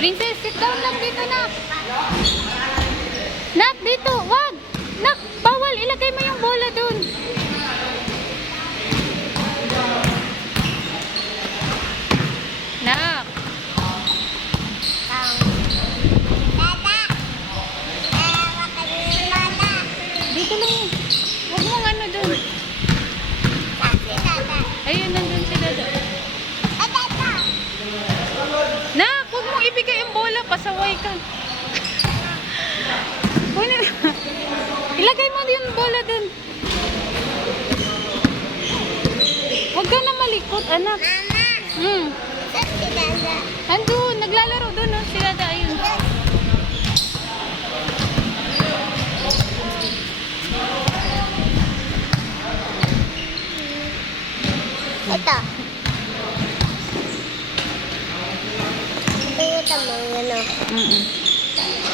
Princess, sit down lang dito, nak. Nak, dito. Wag. Nak, bawal. Ilagay mo yung bola dun. Nak. Dito lang. Huwag mong ano dun. Ayun, nandun si Dada. Nak, huwag mong bola. Pasaway ka. Ilagay mo yung bola dun. Huwag ka na malikot, anak. Hmm. Andun, naglalaro dun, no? Si Dada, ayun. Ito. Mo, ano. Mm-mm.